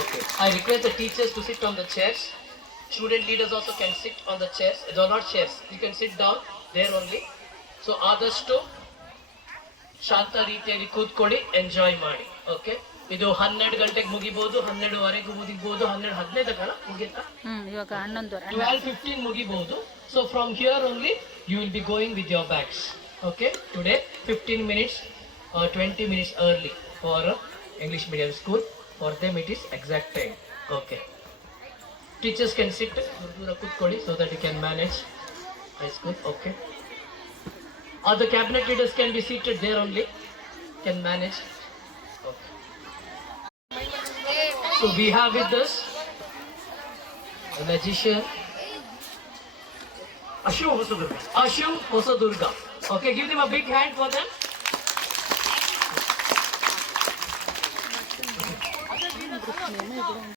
Okay. I request the teachers to sit on the chairs. Student leaders also can sit on the chairs. They are not chairs. You can sit down there only. So ಆದಷ್ಟು ಶಾಂತ ರೀತಿಯಾಗಿ ಕೂತ್ಕೊಳ್ಳಿ, enjoy ಮಾಡಿ. Okay, ಇದು 12 ಗಂಟೆಗೆ ಮುಗಿಬಹುದು, 12:15 ಮುಗಿಬಹುದು, 12:15 ಕಾಲ ಮುಗಿಯುತ್ತಾ, ಇವಾಗ 11 12:15 ಮುಗಿಬಹುದು. So from here only you will be going with your bags. Okay, today 15 minutes or 20 minutes early for English medium school. For them it is exact time. Okay, teachers can sit ದೂರ ಕೂತ್ಕೊಳ್ಳಿ so that you can manage high school. Okay, or the cabinet leaders can be seated there only, can manage. Okay, so we have with us a magician Ashu Hosadurga. Okay, give them a big hand for them.